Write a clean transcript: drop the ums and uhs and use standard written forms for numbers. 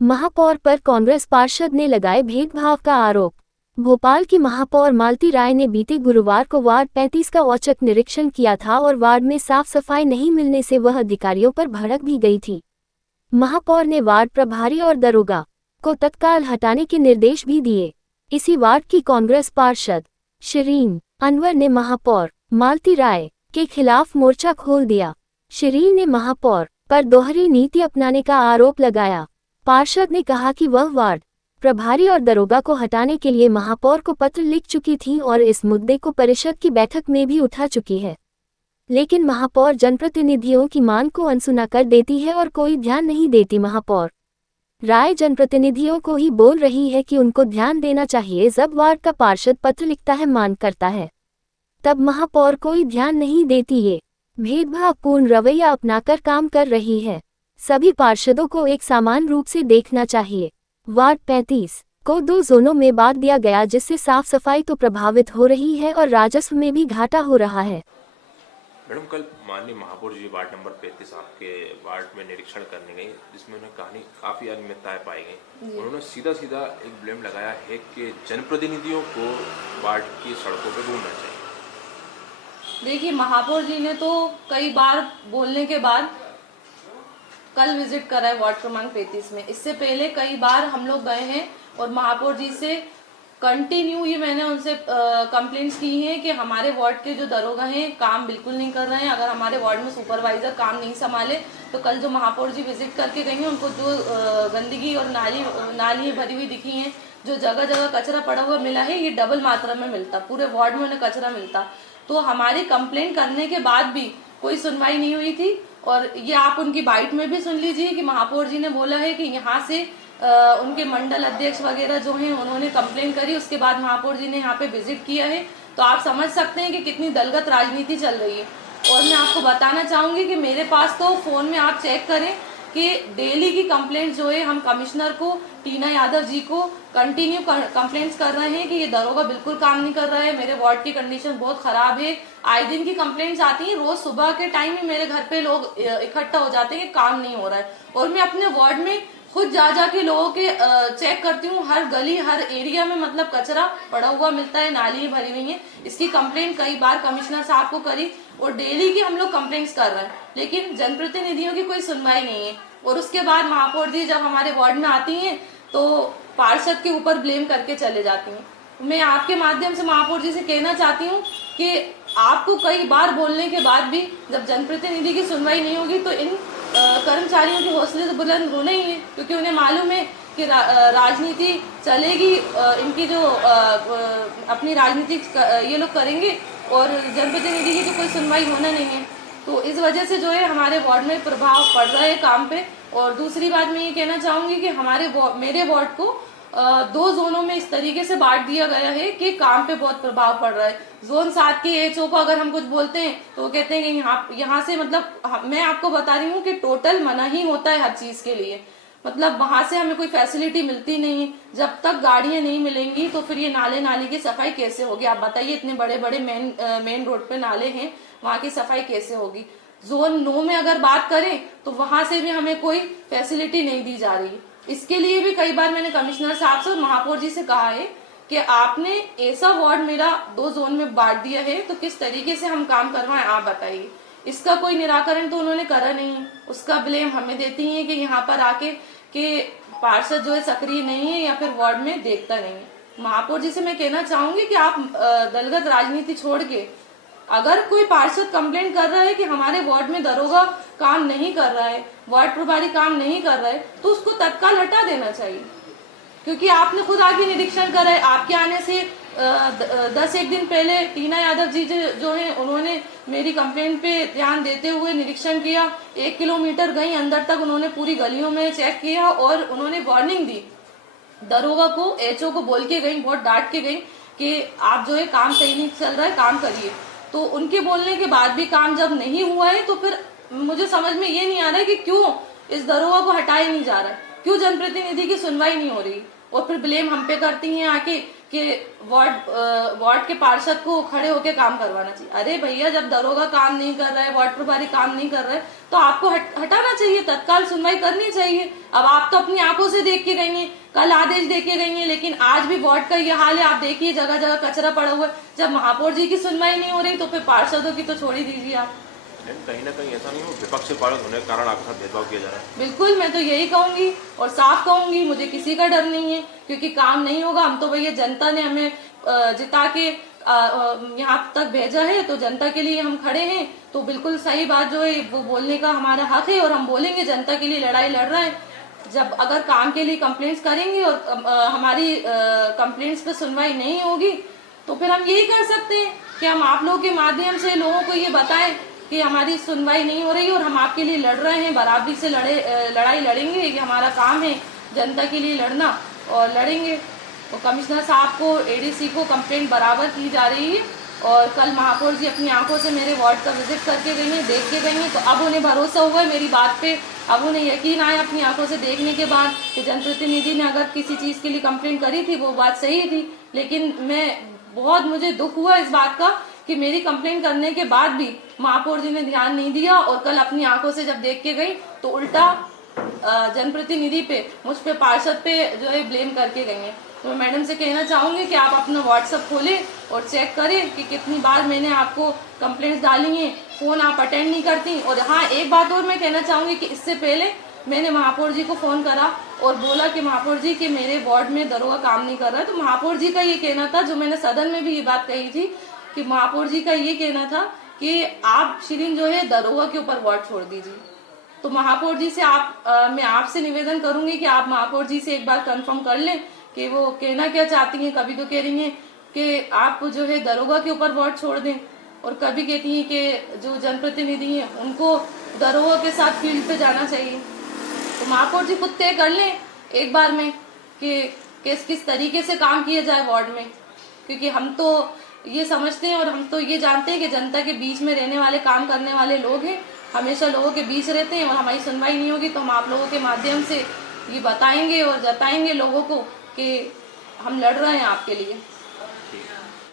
महापौर पर कांग्रेस पार्षद ने लगाए भेदभाव का आरोप। भोपाल की महापौर मालती राय ने बीते गुरुवार को वार्ड 35 का औचक निरीक्षण किया था और वार्ड में साफ सफाई नहीं मिलने से वह अधिकारियों पर भड़क भी गई थी। महापौर ने वार्ड प्रभारी और दरोगा को तत्काल हटाने के निर्देश भी दिए। इसी वार्ड की कांग्रेस पार्षद शिरीन अनवर ने महापौर मालती राय के खिलाफ मोर्चा खोल दिया। शिरीन ने महापौर पर दोहरी नीति अपनाने का आरोप लगाया। पार्षद ने कहा कि वह वार्ड प्रभारी और दरोगा को हटाने के लिए महापौर को पत्र लिख चुकी थी और इस मुद्दे को परिषद की बैठक में भी उठा चुकी है, लेकिन महापौर जनप्रतिनिधियों की मांग को अनसुना कर देती है और कोई ध्यान नहीं देती। महापौर राय जनप्रतिनिधियों को ही बोल रही है कि उनको ध्यान देना चाहिए। जब वार्ड का पार्षद पत्र लिखता है, मांग करता है, तब महापौर कोई ध्यान नहीं देती। ये भेदभावपूर्ण रवैया अपनाकर काम कर रही है। सभी पार्षदों को एक समान रूप से देखना चाहिए। वार्ड 35 को 2 जोनों में बांट दिया गया, जिससे साफ सफाई तो प्रभावित हो रही है और राजस्व में भी घाटा हो रहा है। मैडम, कल माननीय महापौर जी वार्ड नंबर 35 आपके वार्ड में निरीक्षण करने गई, जिसमें उन्हें काफी अनियमितताएं पाई गई। उन्होंने सीधा सीधा एक ब्लेम लगाया है कि जनप्रतिनिधियों को वार्ड की सड़कों पर घूमना चाहिए। देखिए, महापौर जी ने तो कई बार बोलने के बाद कल विजिट करा है वार्ड क्रमांक 35 में। इससे पहले कई बार हम लोग गए हैं और महापौर जी से कंटिन्यू ये मैंने उनसे कंप्लेंट्स की हैं कि हमारे वार्ड के जो दरोगा हैं काम बिल्कुल नहीं कर रहे हैं। अगर हमारे वार्ड में सुपरवाइजर काम नहीं संभाले तो कल जो महापौर जी विजिट करके गई हैं, उनको जो गंदगी और नाली भरी हुई दिखी हैं, जो जगह जगह कचरा पड़ा हुआ मिला है, ये डबल मात्रा में मिलता, पूरे वार्ड में उन्हें कचरा मिलता। तो हमारी कंप्लेंट करने के बाद भी कोई सुनवाई नहीं हुई थी। और ये आप उनकी बाइट में भी सुन लीजिए कि महापौर जी ने बोला है कि यहाँ से उनके मंडल अध्यक्ष वगैरह जो हैं उन्होंने कंप्लेन करी, उसके बाद महापौर जी ने यहाँ पे विजिट किया है। तो आप समझ सकते हैं कि कितनी दलगत राजनीति चल रही है। और मैं आपको बताना चाहूंगी कि मेरे पास तो फोन में आप चेक करें कि डेली की कंप्लेंट जो है, हम कमिश्नर को, टीना यादव जी को कंटिन्यू कंप्लेंट्स कर रहे हैं कि ये दरोगा बिल्कुल काम नहीं कर रहा है, मेरे वार्ड की कंडीशन बहुत खराब है। आए दिन की कंप्लेंट्स आती हैं, रोज सुबह के टाइम में मेरे घर पे लोग इकट्ठा हो जाते हैं कि काम नहीं हो रहा है। और मैं अपने वार्ड में खुद जा के लोगों के चेक करती हूँ। हर गली हर एरिया में मतलब कचरा पड़ा हुआ मिलता है, नाली भरी हुई है। इसकी कंप्लेंट कई बार कमिश्नर साहब को करी और डेली की हम लोग कंप्लेंट्स कर रहे हैं, लेकिन जनप्रतिनिधियों की कोई सुनवाई नहीं है। और उसके बाद महापौर जी जब हमारे वार्ड में आती हैं तो पार्षद के ऊपर ब्लेम करके चले जाती हैं। मैं आपके माध्यम से महापौर जी से कहना चाहती हूँ कि आपको कई बार बोलने के बाद भी जब जनप्रतिनिधि की सुनवाई नहीं होगी तो इन कर्मचारियों के हौसले तो बुलंद होने ही है, क्योंकि उन्हें मालूम है कि राजनीति चलेगी, इनकी जो अपनी राजनीति ये लोग करेंगे और जनप्रतिनिधि की तो कोई सुनवाई होना नहीं है। तो इस वजह से जो है हमारे वार्ड में प्रभाव पड़ रहा है काम पे। और दूसरी बात मैं ये कहना चाहूंगी कि मेरे वार्ड को 2 जोनों में इस तरीके से बांट दिया गया है कि काम पे बहुत प्रभाव पड़ रहा है। जोन 7 के एचओ को अगर हम कुछ बोलते हैं तो वो कहते हैं कि यहाँ से मतलब मैं आपको बता रही हूँ कि टोटल मना ही होता है हर चीज के लिए। मतलब वहां से हमें कोई फैसिलिटी मिलती नहीं। जब तक गाड़ियां नहीं मिलेंगी तो फिर ये नाली की सफाई कैसे होगी? आप बताइए, इतने बड़े बड़े मेन रोड पे नाले हैं, वहां की सफाई कैसे होगी? जोन 9 में अगर बात करें तो वहां से भी हमें कोई फैसिलिटी नहीं दी जा रही। इसके लिए भी कई बार मैंने कमिश्नर साहब से और महापौर जी से कहा है कि आपने ऐसा वार्ड मेरा 2 जोन में बांट दिया है, तो किस तरीके से हम काम करवाएं, आप बताइए। इसका कोई निराकरण तो उन्होंने करा नहीं है। उसका ब्लेम हमें देती है कि यहाँ पर आके कि पार्षद जो है सक्रिय नहीं है या फिर वार्ड में देखता नहीं है। महापौर जी से मैं कहना चाहूंगी कि आप दलगत राजनीति छोड़ के, अगर कोई पार्षद कंप्लेंट कर रहा है कि हमारे वार्ड में दरोगा काम नहीं कर रहा है, वार्ड प्रभारी काम नहीं कर रहा है, तो उसको तत्काल हटा देना चाहिए। क्योंकि आपने खुद आके निरीक्षण करा है। आपके आने से 10-1 दिन पहले टीना यादव जी जो हैं उन्होंने मेरी कंप्लेंट पे ध्यान देते हुए निरीक्षण किया। 1 किलोमीटर गई अंदर तक, उन्होंने पूरी गलियों में चेक किया और उन्होंने वार्निंग दी दरोगा को, एचओ को बोल के गई, बहुत डांट के गई कि आप जो है काम सही नहीं चल रहा है, काम करिए। तो उनके बोलने के बाद भी काम जब नहीं हुआ है तो फिर मुझे समझ में ये नहीं आ रहा है कि क्यों इस दरोगा को हटाया नहीं जा रहा है, क्यों जनप्रतिनिधि की सुनवाई नहीं हो रही। और फिर ब्लेम हम पे करती हैं आके कि वार्ड के पार्षद को खड़े होकर काम करवाना चाहिए। अरे भैया, जब दरोगा काम नहीं कर रहा है, वार्ड प्रभारी काम नहीं कर रहा है, तो आपको हटाना चाहिए, तत्काल सुनवाई करनी चाहिए। अब आप तो अपनी आंखों से देख के गई हैं, कल आदेश देख के गई हैं, लेकिन आज भी वार्ड का ये हाल है। आप देखिए जगह जगह कचरा पड़ा हुआ है। जब महापौर जी की सुनवाई नहीं हो रही तो फिर पार्षदों की तो छोड़ ही दीजिए आप। कहीं ना कहीं ऐसा नहीं हो विपक्ष से पारित होने के कारण आपके साथ भेदभाव किया जा रहा है? बिल्कुल, मैं तो यही कहूंगी और साफ कहूंगी, मुझे किसी का डर नहीं है, क्योंकि काम नहीं होगा। हम तो भैया, जनता ने हमें जिता के यहाँ तक भेजा है, तो जनता के लिए हम खड़े हैं। तो बिल्कुल सही बात जो है वो बोलने का हमारा हक है और हम बोलेंगे, जनता के लिए लड़ाई लड़ रहे हैं। जब अगर काम के लिए कंप्लेंट्स करेंगे और हमारी कंप्लेंट्स पे सुनवाई नहीं होगी, तो फिर हम यही कर सकते हैं कि हम आप लोगों के माध्यम से लोगों को ये बताएं कि हमारी सुनवाई नहीं हो रही और हम आपके लिए लड़ रहे हैं, बराबरी से लड़ाई लड़ेंगे। ये हमारा काम है जनता के लिए लड़ना, और लड़ेंगे। तो कमिश्नर साहब को, एडीसी को कंप्लेंट बराबर की जा रही है, और कल महापौर जी अपनी आंखों से मेरे वार्ड का विजिट करके गई हैं, देख के गई हैं। तो अब उन्हें भरोसा हुआ है मेरी बात पे, अब उन्हें यकीन आया अपनी आंखों से देखने के बाद कि जनप्रतिनिधि ने अगर किसी चीज़ के लिए कंप्लेंट करी थी वो बात सही थी। लेकिन मुझे दुख हुआ इस बात का कि मेरी कंप्लेंट करने के बाद भी महापौर जी ने ध्यान नहीं दिया, और कल अपनी आंखों से जब देख के गई तो उल्टा जनप्रतिनिधि पे, मुझ पे, पार्षद पे जो है ब्लेम करके गई हैं। तो मैं मैडम से कहना चाहूंगी कि आप अपना व्हाट्सएप खोलें और चेक करें कि कितनी बार मैंने आपको कंप्लेंट्स डाली हैं, फोन आप अटेंड नहीं करती। और हाँ, एक बात और मैं कहना चाहूंगी कि इससे पहले मैंने महापौर जी को फोन करा और बोला कि महापौर जी कि मेरे वार्ड में दरोगा काम नहीं कर रहा है। तो महापौर जी का ये कहना था, जो मैंने सदन में भी ये बात कही थी, कि महापौर जी का ये कहना था कि आप शिरीन जो है दरोगा के ऊपर वार्ड छोड़ दीजिए। तो महापौर जी से मैं आपसे निवेदन करूंगी कि आप महापौर जी से एक बार कंफर्म कर लें कि वो कहना क्या चाहती हैं। कभी तो कह रही हैं कि आप जो है दरोगा के ऊपर वार्ड छोड़ दें, और कभी कहती हैं कि जो जनप्रतिनिधि हैं उनको दरोगा के साथ फील्ड पे जाना चाहिए। तो महापौर जी खुद तय कर लें एक बार में कि किस तरीके से काम किया जाए वार्ड में, क्योंकि हम तो ये समझते हैं और हम तो ये जानते हैं कि जनता के बीच में रहने वाले, काम करने वाले लोग हैं, हमेशा लोगों के बीच रहते हैं। और हमारी सुनवाई नहीं होगी तो हम आप लोगों के माध्यम से ये बताएंगे और जताएंगे लोगों को कि हम लड़ रहे हैं आपके लिए।